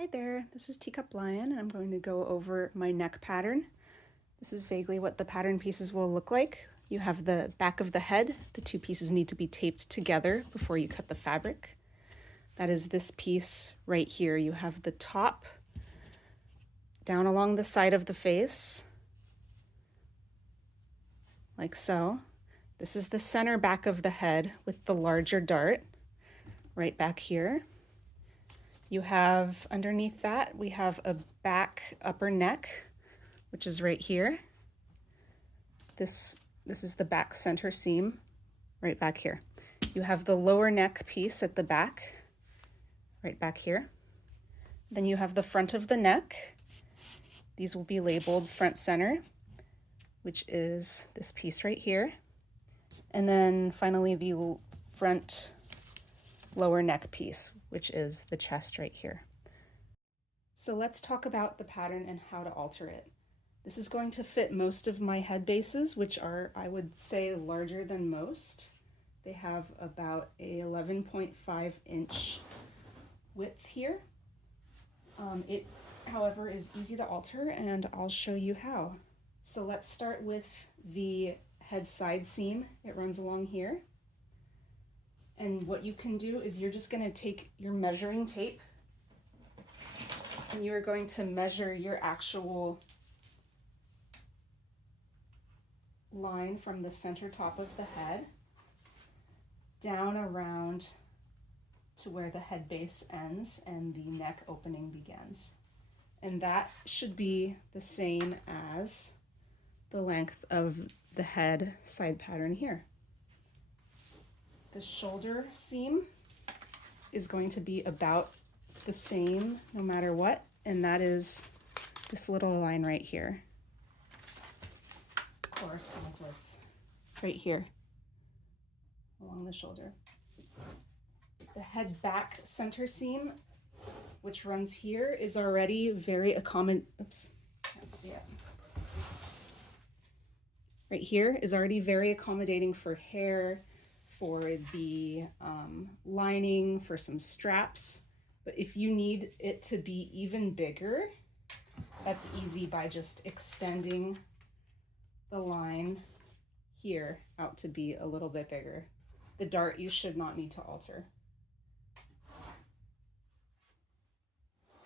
Hi there, this is Teacup Lion, and I'm going to go over my neck pattern. This is vaguely what the pattern pieces will look like. You have the back of the head. The two pieces need to be taped together before you cut the fabric. That is this piece right here. You have the top down along the side of the face, like so. This is the center back of the head with the larger dart right back here. You have underneath that, we have a back upper neck, which is right here. This is the back center seam right back here. You have the lower neck piece at the back, right back here. Then you have the front of the neck. These will be labeled front center, which is this piece right here. And then finally the front lower neck piece, which is the chest right here. So let's talk about the pattern and how to alter it. This is going to fit most of my head bases, which are, I would say, larger than most. They have about a 11.5 inch width here. It, however, is easy to alter, and I'll show you how. So let's start with the head side seam. It runs along here. And what you can do is you're just going to take your measuring tape and you are going to measure your actual line from the center top of the head down around to where the head base ends and the neck opening begins. And that should be the same as the length of the head side pattern here. The shoulder seam is going to be about the same no matter what, and that is this little line right here. Corresponds with right here along the shoulder. The head back center seam, which runs here, is already very can't see it. Right here is already very accommodating for hair, for the lining, for some straps. But if you need it to be even bigger, that's easy by just extending the line here out to be a little bit bigger. The dart you should not need to alter.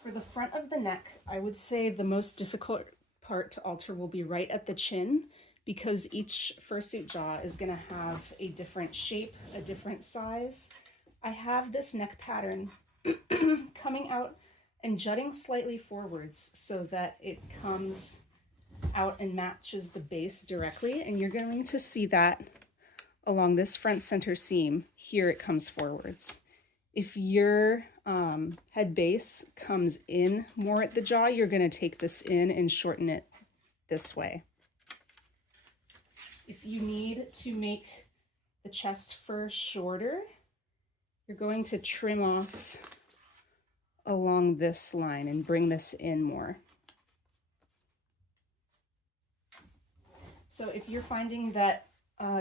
For the front of the neck, I would say the most difficult part to alter will be right at the chin, because each fursuit jaw is going to have a different shape, a different size. I have this neck pattern coming out and jutting slightly forwards so that it comes out and matches the base directly, and you're going to see that along this front center seam. Here it comes forwards. If your head base comes in more at the jaw, you're going to take this in and shorten it this way. If you need to make the chest fur shorter, you're going to trim off along this line and bring this in more. So if you're finding that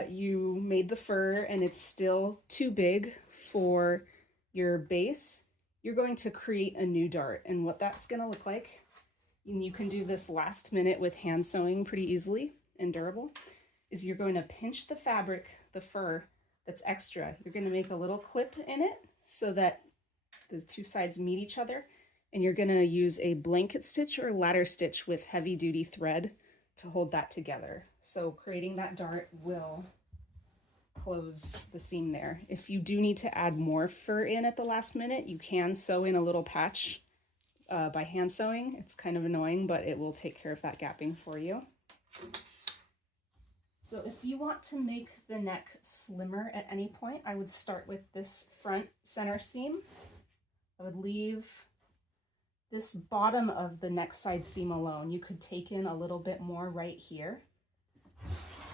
you made the fur and it's still too big for your base, you're going to create a new dart. And what that's going to look like, and you can do this last minute with hand sewing pretty easily and durable, is you're going to pinch the fabric, the fur that's extra. You're going to make a little clip in it so that the two sides meet each other, and you're going to use a blanket stitch or ladder stitch with heavy duty thread to hold that together. So creating that dart will close the seam there. If you do need to add more fur in at the last minute, you can sew in a little patch by hand sewing. It's kind of annoying, but it will take care of that gapping for you. So if you want to make the neck slimmer at any point, I would start with this front center seam. I would leave this bottom of the neck side seam alone. You could take in a little bit more right here.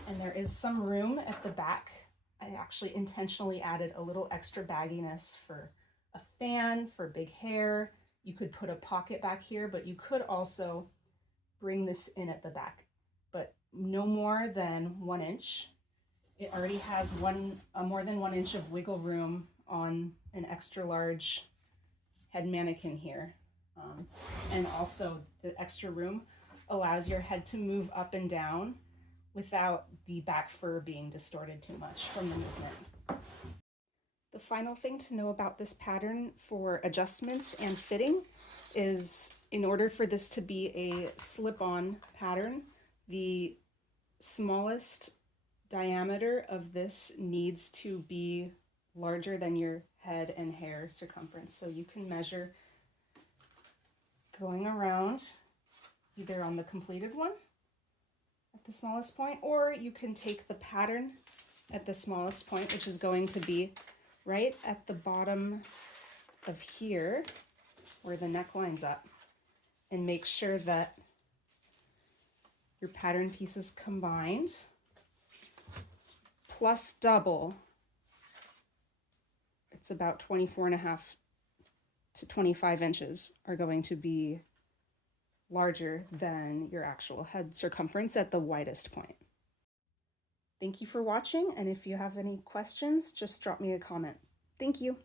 And there is some room at the back. I actually intentionally added a little extra bagginess for a fan, for big hair. You could put a pocket back here, but you could also bring this in at the back, but no more than 1 inch. It already has more than 1 inch of wiggle room on an extra large head mannequin here. And also the extra room allows your head to move up and down without the back fur being distorted too much from the movement. The final thing to know about this pattern for adjustments and fitting is, in order for this to be a slip-on pattern, the smallest diameter of this needs to be larger than your head and hair circumference. So you can measure going around either on the completed one at the smallest point, or you can take the pattern at the smallest point, which is going to be right at the bottom of here where the neck lines up, and make sure that your pattern pieces combined plus double, it's about 24.5 to 25 inches, are going to be larger than your actual head circumference at the widest point. Thank you for watching, and if you have any questions, just drop me a comment. Thank you.